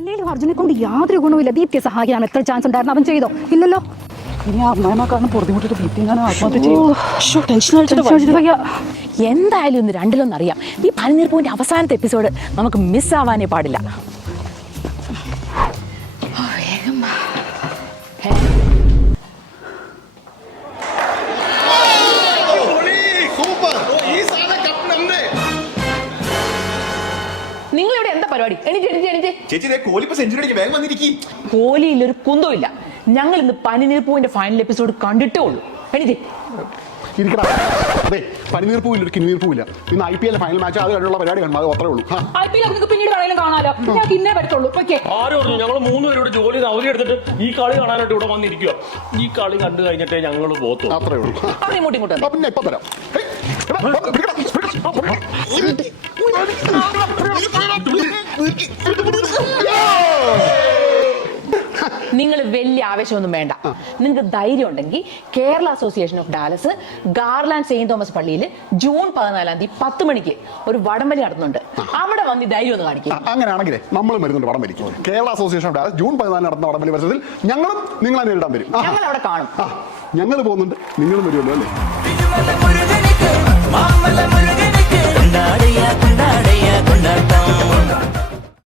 അല്ലെങ്കിൽ അർജുനെ കൊണ്ട് യാതൊരു ഗുണവുമില്ല. ദീപ്തിയെ സഹായിക്കാൻ എത്ര ചാൻസ് ഉണ്ടായിരുന്നു, അവൻ ചെയ്തോ? ഇല്ലല്ലോ. ഇനി അമ്മായിമാക്കാരണം പുറത്തുമുട്ടിട്ട് ദീപ്തി ഞാൻ ആത്മഹത്യ ചെയ്യും. എന്തായാലും ഇന്ന് രണ്ടിലൊന്നറിയാം. ഈ പനിനീർ പൂവിന്റെ അവസാനത്തെ എപ്പിസോഡ് നമുക്ക് മിസ്സാവാനേ പാടില്ല. നിങ്ങളിവിടെ എന്താ പരിപാടി? കോഹ്ലിയിലൊരു കുന്തമില്ല. ഞങ്ങൾ ഇന്ന് പനിനീർ പൂവിന്റെ ഫൈനൽ എപ്പിസോഡ് കണ്ടിട്ടേ ഉള്ളൂ. പനിനീർപ്പൂവില്ല, കിനിനീർപ്പൂവില്ല. ഇന്ന് IPL ഫൈനൽ മാച്ച്, അത് കഴിഞ്ഞുള്ള പരിപാടി കാണും. അത് അത്രേ ഉള്ളൂ. IPL നമുക്ക് പിന്നീട് വേണമെങ്കിലും കാണാലോ. ഞങ്ങൾക്ക് ഇന്നേ പറ്റുള്ളൂ. ആരും പറഞ്ഞു ഞങ്ങൾ 3 പേരോട് ജോലി അവധി എടുത്തിട്ട് ഈ കളി കാണാനായിട്ട് ഇവിടെ വന്നിരിക്കുക. ഈ കളി കണ്ടു കഴിഞ്ഞിട്ടേ ഞങ്ങൾ പോത്തു. അത്രേ ഉള്ളൂ. ഇങ്ങോട്ട് പിന്നെ ഇപ്പൊ തരാം. നിങ്ങൾ വലിയ ആവേശമൊന്നും വേണ്ട. നിങ്ങൾക്ക് ധൈര്യം ഉണ്ടെങ്കിൽ Kerala association of Dallas garland Saint Thomas പള്ളിയിൽ ജൂൺ 14 10 മണിക്ക് ഒരു വടംവലി നടത്തുന്നുണ്ട്. അവിടെ വന്ന് ധൈര്യം ഒന്ന് കാണിക്കും. അങ്ങനെയാണെങ്കിൽ നമ്മൾ വരുന്നുണ്ട് വടംവലിക്ക്. Kerala association of Dallas June 14 നടത്തുന്ന വടംവലി മത്സരത്തിൽ ഞങ്ങളും നിങ്ങളെ നേരിടാൻ വരും. ഞങ്ങൾ അവിടെ കാണും. ഞങ്ങൾ പോകുന്നുണ്ട്, നിങ്ങളും വരുമല്ലോ അല്ലേ?